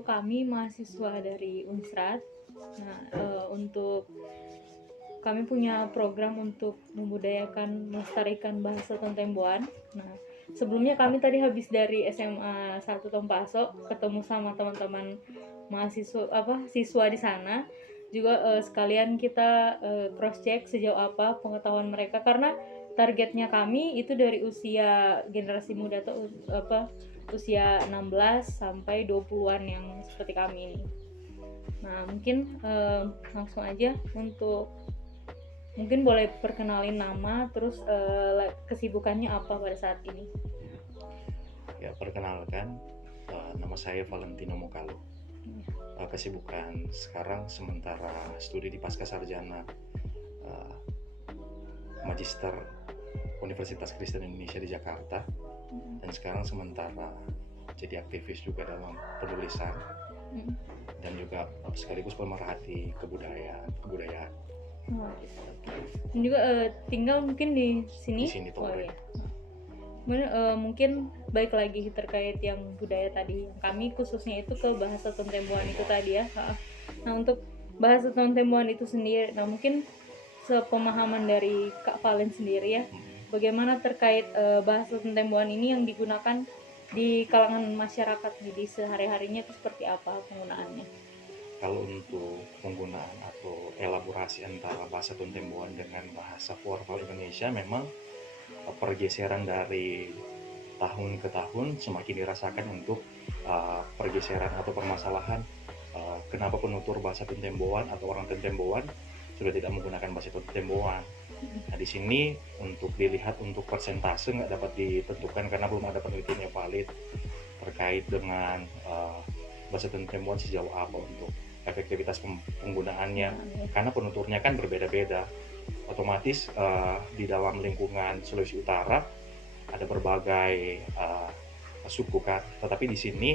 Kami mahasiswa dari Unsrat. Nah, untuk kami punya program untuk membudayakan, melestarikan bahasa Tontemboan. Nah, sebelumnya kami tadi habis dari SMA 1 Tompaso, ketemu sama teman-teman siswa di sana. Juga sekalian kita cross check sejauh apa pengetahuan mereka, karena targetnya kami itu dari usia generasi muda atau usia 16 sampai 20-an yang seperti kami ini. Nah, mungkin langsung aja mungkin boleh perkenalin nama, terus kesibukannya apa pada saat ini. Ya, perkenalkan, nama saya Valentino Mokalo. Kesibukan sekarang sementara studi di Pascasarjana Magister Universitas Kristen Indonesia di Jakarta, dan sekarang sementara jadi aktivis juga dalam penulisan dan juga sekaligus pemerhati kebudayaan. Dan juga tinggal mungkin di sini. Di sini Tore. Mungkin baik lagi terkait yang budaya tadi, kami khususnya itu ke bahasa Tontemboan itu tadi ya. Nah, untuk bahasa Tontemboan itu sendiri, nah mungkin sepemahaman dari Kak Valen sendiri ya, bagaimana terkait bahasa Tontemboan ini yang digunakan di kalangan masyarakat, jadi sehari-harinya itu seperti apa penggunaannya? Kalau untuk penggunaan atau elaborasi antara bahasa Tontemboan dengan bahasa formal Indonesia, memang pergeseran dari tahun ke tahun semakin dirasakan untuk pergeseran atau permasalahan kenapa penutur bahasa Tontemboan atau orang Tontemboan sudah tidak menggunakan bahasa Tontemboan. Nah, di sini untuk dilihat untuk persentase nggak dapat ditentukan karena belum ada penelitian yang valid terkait dengan bahasa Tontemboan sejauh apa untuk efektivitas penggunaannya, karena penuturnya kan berbeda-beda. Otomatis di dalam lingkungan Sulawesi Utara ada berbagai suku kan, tetapi di sini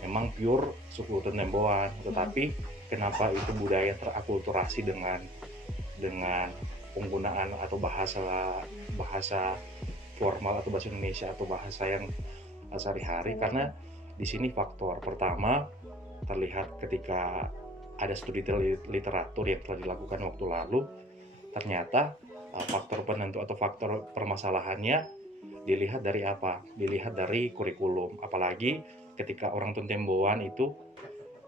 memang pure suku Tontemboan. Tetapi kenapa itu budaya terakulturasi dengan penggunaan atau bahasa formal atau bahasa Indonesia atau bahasa yang sehari-hari? Karena di sini faktor pertama terlihat ketika ada studi literatur yang telah dilakukan waktu lalu, ternyata faktor penentu atau faktor permasalahannya dilihat dari apa? Dilihat dari kurikulum. Apalagi ketika orang Tontemboan itu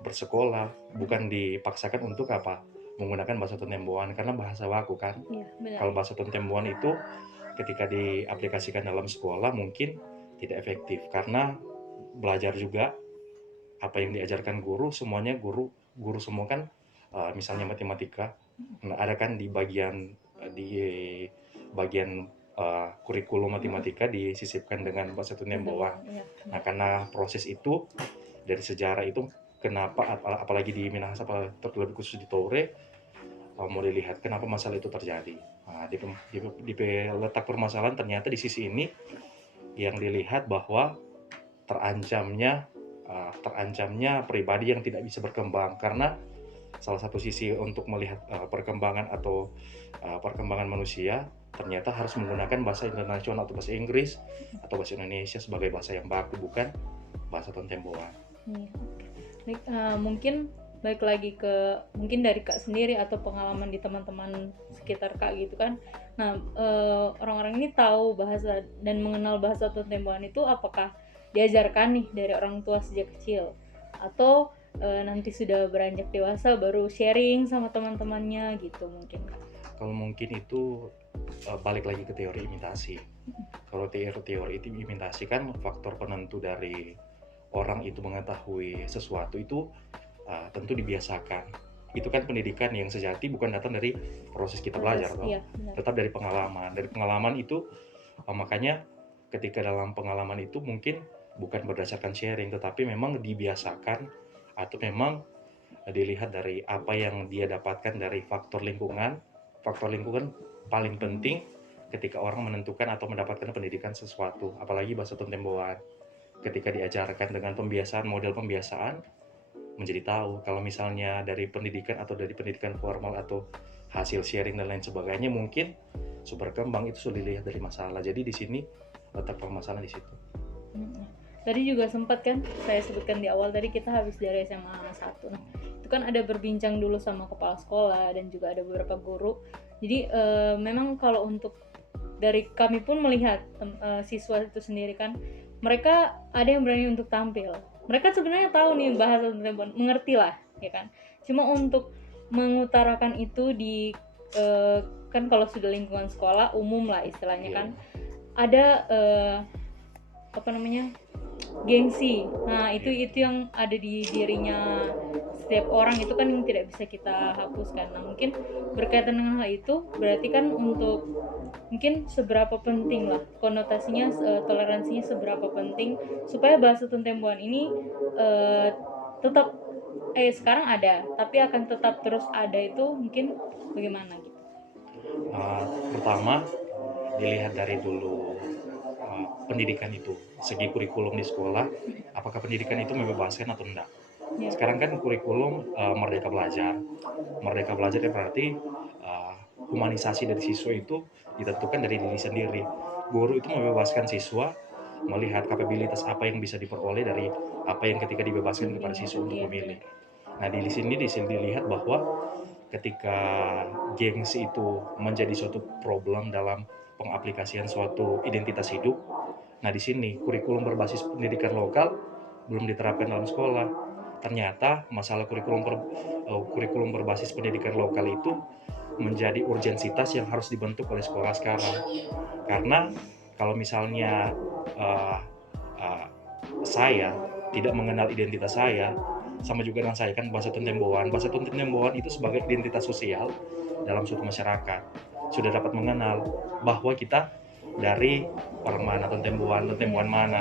bersekolah, bukan dipaksakan untuk apa? Menggunakan bahasa Tontemboan karena bahasa baku kan. Ya, kalau bahasa Tontemboan itu ketika diaplikasikan dalam sekolah mungkin tidak efektif, karena belajar juga apa yang diajarkan guru, semuanya guru semua kan, misalnya matematika, nah ada kan di bagian kurikulum matematika disisipkan dengan bahasa Tontemboan. Nah, karena proses itu dari sejarah itu, kenapa apalagi di Minahasa, terlebih khusus di Tore, mau dilihat kenapa masalah itu terjadi. Nah, di letak permasalahan ternyata di sisi ini yang dilihat bahwa terancamnya pribadi yang tidak bisa berkembang, karena salah satu sisi untuk melihat perkembangan atau perkembangan manusia ternyata harus menggunakan bahasa internasional atau bahasa Inggris atau bahasa Indonesia sebagai bahasa yang baku, bukan bahasa Tontemboan. Baik, mungkin balik lagi ke mungkin dari Kak sendiri atau pengalaman di teman-teman sekitar Kak gitu kan. Nah, orang-orang ini tahu bahasa dan mengenal bahasa Tontemboan itu apakah diajarkan nih dari orang tua sejak kecil, atau nanti sudah beranjak dewasa baru sharing sama teman-temannya gitu mungkin? Kalau mungkin itu balik lagi ke teori imitasi. Kalau teori itu imitasi kan faktor penentu dari orang itu mengetahui sesuatu itu tentu dibiasakan. Itu kan pendidikan yang sejati bukan datang dari proses kita belajar, iya, tetap dari pengalaman. Dari pengalaman itu makanya ketika dalam pengalaman itu mungkin bukan berdasarkan sharing, tetapi memang dibiasakan atau memang dilihat dari apa yang dia dapatkan dari faktor lingkungan. Faktor lingkungan paling penting ketika orang menentukan atau mendapatkan pendidikan sesuatu, apalagi bahasa Tontemboan. Ketika diajarkan dengan model pembiasaan, menjadi tahu. Kalau misalnya dari pendidikan atau dari pendidikan formal atau hasil sharing dan lain sebagainya, mungkin sumber kembang itu sudah dilihat dari masalah. Jadi di sini letak permasalahan di situ. tadi juga sempat kan saya sebutkan di awal tadi kita habis dari SMA 1. Nah, itu kan ada berbincang dulu sama kepala sekolah dan juga ada beberapa guru. Jadi memang kalau untuk dari kami pun melihat siswa itu sendiri kan, mereka ada yang berani untuk tampil. Mereka sebenarnya tahu nih bahasa tentang mengerti lah, ya kan. Cuma untuk mengutarakan itu di kan kalau sudah lingkungan sekolah umum lah istilahnya kan, ada apa namanya, gengsi. Nah itu yang ada di dirinya setiap orang, itu kan yang tidak bisa kita hapuskan. Nah mungkin berkaitan dengan hal itu berarti kan untuk mungkin seberapa penting lah konotasinya, toleransinya seberapa penting supaya bahasa Tontembuan ini tetap sekarang ada tapi akan tetap terus ada, itu mungkin bagaimana gitu. Pertama dilihat dari dulu pendidikan itu, segi kurikulum di sekolah, apakah pendidikan itu membebaskan atau enggak. Sekarang kan kurikulum Merdeka Belajar itu berarti humanisasi dari siswa itu ditentukan dari diri sendiri. Guru itu membebaskan siswa melihat kapabilitas apa yang bisa diperoleh dari apa yang ketika dibebaskan kepada siswa untuk memilih. Nah di sini dilihat bahwa ketika gengsi itu menjadi suatu problem dalam pengaplikasian suatu identitas hidup, nah di sini kurikulum berbasis pendidikan lokal belum diterapkan dalam sekolah. Ternyata masalah kurikulum berbasis pendidikan lokal itu menjadi urgensitas yang harus dibentuk oleh sekolah sekarang. Karena kalau misalnya saya tidak mengenal identitas saya, sama juga dengan saya kan bahasa Tontemboan itu sebagai identitas sosial dalam suatu masyarakat, sudah dapat mengenal bahwa kita dari orang mana, Tontemboan mana.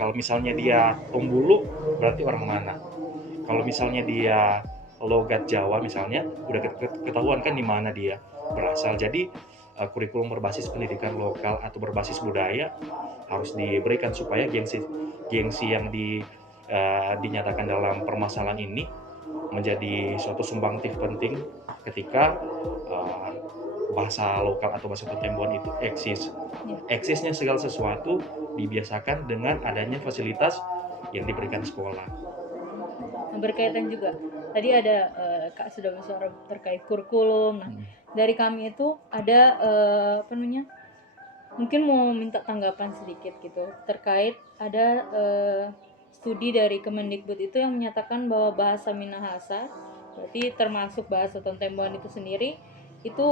Kalau misalnya dia Tombulu berarti orang mana. Kalau misalnya dia logat Jawa misalnya, udah ketahuan kan di mana dia berasal. Jadi kurikulum berbasis pendidikan lokal atau berbasis budaya harus diberikan supaya gengsi yang dinyatakan dalam permasalahan ini menjadi suatu sumbangtif penting ketika bahasa lokal atau bahasa Tontembuan itu eksis. Eksisnya segala sesuatu dibiasakan dengan adanya fasilitas yang diberikan sekolah. Berkaitan juga tadi ada Kak sudah bersuara terkait kurikulum. Nah dari kami itu ada apa namanya, mungkin mau minta tanggapan sedikit gitu terkait ada studi dari Kemendikbud itu yang menyatakan bahwa bahasa Minahasa, berarti termasuk bahasa Tontembuan itu sendiri, itu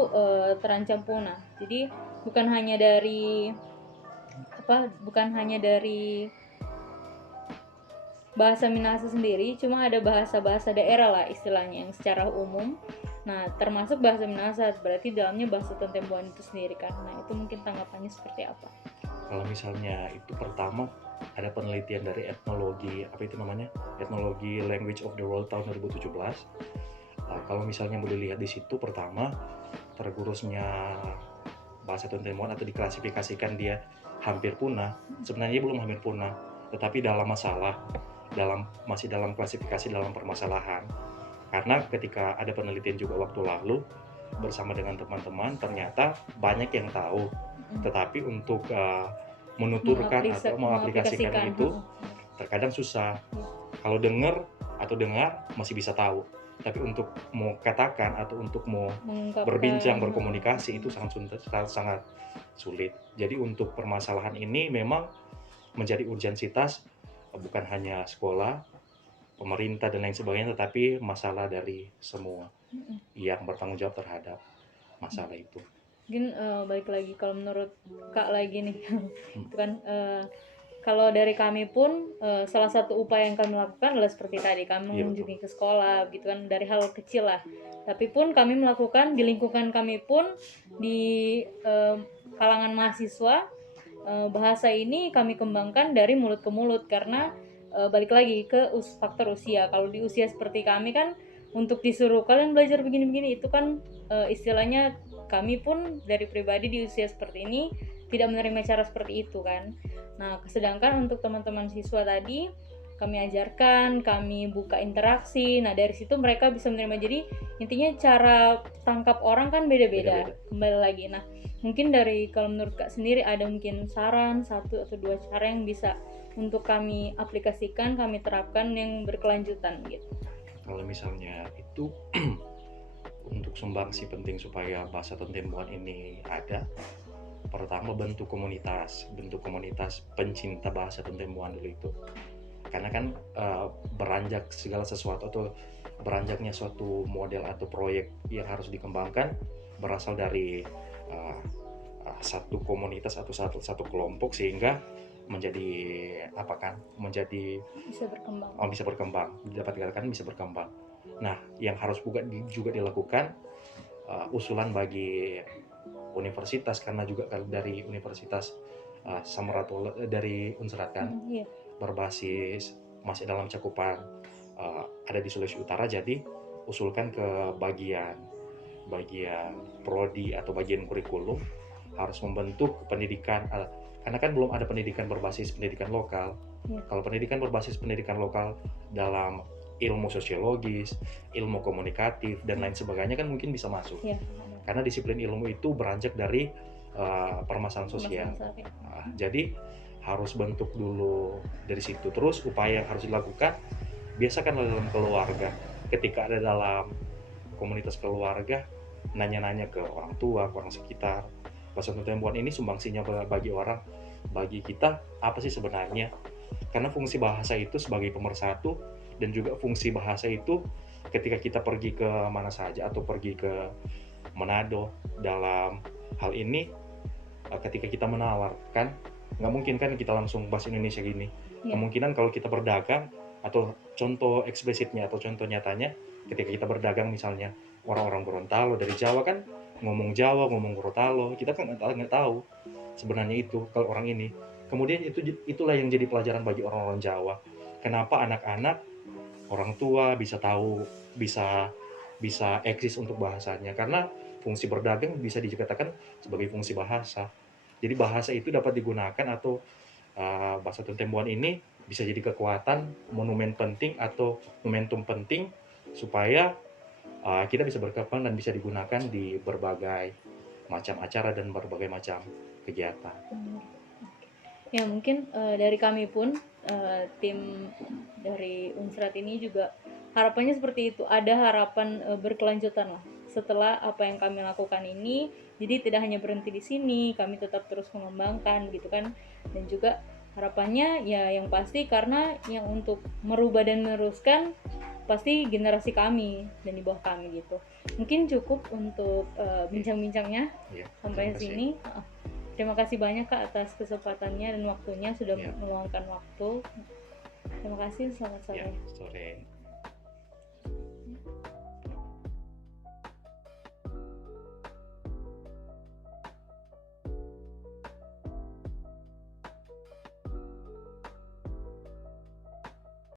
terancam punah. Jadi bukan hanya dari bahasa Minahasa sendiri, cuma ada bahasa-bahasa daerah lah istilahnya yang secara umum. Nah, termasuk bahasa Minahasa, berarti dalamnya bahasa Tontembuan itu sendiri kan. Nah, itu mungkin tanggapannya seperti apa? Kalau misalnya itu pertama ada penelitian dari etnologi Language of the World tahun 2017. Kalau misalnya boleh lihat di situ, pertama tergerusnya bahasa Tontembuan atau diklasifikasikan dia hampir punah. Sebenarnya belum hampir punah, tetapi masih dalam klasifikasi, dalam permasalahan. Karena ketika ada penelitian juga waktu lalu bersama dengan teman-teman, ternyata banyak yang tahu, tetapi untuk menuturkan atau mengaplikasikan itu terkadang susah. Kalau dengar masih bisa tahu, tapi untuk mau katakan atau untuk mau berbincang, berkomunikasi itu sangat sulit. Jadi untuk permasalahan ini memang menjadi urgensitas bukan hanya sekolah, pemerintah dan lain sebagainya, tetapi masalah dari semua yang bertanggung jawab terhadap masalah itu. Mungkin balik lagi kalau menurut Kak lagi nih itu kan kalau dari kami pun salah satu upaya yang kami lakukan adalah seperti tadi kami mengunjungi ke sekolah gitu kan, dari hal kecil lah, tapi pun kami melakukan di lingkungan kami pun di kalangan mahasiswa. Bahasa ini kami kembangkan dari mulut ke mulut karena balik lagi ke faktor usia. Kalau di usia seperti kami kan untuk disuruh kalian belajar begini-begini itu kan istilahnya kami pun dari pribadi di usia seperti ini tidak menerima cara seperti itu kan. Nah, sedangkan untuk teman-teman siswa tadi kami ajarkan, kami buka interaksi. Nah, dari situ mereka bisa menerima. Jadi intinya cara tangkap orang kan beda-beda. Kembali lagi. Nah, mungkin dari kalau menurut Kak sendiri ada mungkin saran 1 atau 2 cara yang bisa untuk kami aplikasikan, kami terapkan yang berkelanjutan gitu. Kalau misalnya itu untuk sumbangsi penting supaya bahasa Tontembuan ini ada, pertama bentuk komunitas pencinta bahasa Tontembuan dulu itu. Karena kan beranjak segala sesuatu atau beranjaknya suatu model atau proyek yang harus dikembangkan berasal dari satu komunitas atau satu kelompok, sehingga menjadi apa kan, menjadi bisa berkembang, dapat dikatakan bisa berkembang. Nah, yang harus juga dilakukan usulan bagi universitas, karena juga dari Universitas Samratulangi dari Unsrat kan, berbasis masih dalam cakupan ada di Sulawesi Utara. Jadi usulkan ke bagian prodi atau bagian kurikulum harus membentuk pendidikan, karena kan belum ada pendidikan berbasis pendidikan lokal. Kalau pendidikan berbasis pendidikan lokal dalam ilmu sosiologis, ilmu komunikatif dan lain sebagainya kan mungkin bisa masuk. Karena disiplin ilmu itu beranjak dari permasalahan sosial. Jadi harus bentuk dulu dari situ. Terus upaya yang harus dilakukan, biasakan dalam keluarga. Ketika ada dalam komunitas keluarga, nanya-nanya ke orang tua, ke orang sekitar, bahasa Tontembuan ini sumbangsinya bagi kita apa sih sebenarnya? Karena fungsi bahasa itu sebagai pemersatu, dan juga fungsi bahasa itu ketika kita pergi ke mana saja atau pergi ke Manado, dalam hal ini ketika kita menawarkan, nggak mungkin kan kita langsung bahasa Indonesia gini. Kemungkinan kalau kita berdagang, atau contoh eksplisitnya atau contoh nyatanya, ketika kita berdagang misalnya orang-orang Gorontalo dari Jawa kan ngomong Jawa, ngomong Gorontalo, kita kan nggak tahu sebenarnya itu kalau orang ini. Kemudian itulah yang jadi pelajaran bagi orang-orang Jawa. Kenapa anak-anak orang tua bisa tahu, bisa eksis untuk bahasanya, karena fungsi berdagang bisa dikatakan sebagai fungsi bahasa. Jadi bahasa itu dapat digunakan, atau bahasa Tontembuan ini bisa jadi kekuatan, monumen penting atau momentum penting supaya kita bisa berkembang dan bisa digunakan di berbagai macam acara dan berbagai macam kegiatan. Ya mungkin dari kami pun tim dari Unsrat ini juga harapannya seperti itu, ada harapan berkelanjutan lah setelah apa yang kami lakukan ini. Jadi tidak hanya berhenti di sini, kami tetap terus mengembangkan gitu kan. Dan juga harapannya ya yang pasti, karena yang untuk merubah dan meneruskan pasti generasi kami dan di bawah kami gitu. Mungkin cukup untuk bincang-bincangnya sampai sini. Terima kasih banyak Kak atas kesempatannya dan waktunya, sudah meluangkan waktu. Terima kasih, selamat sore. Sore.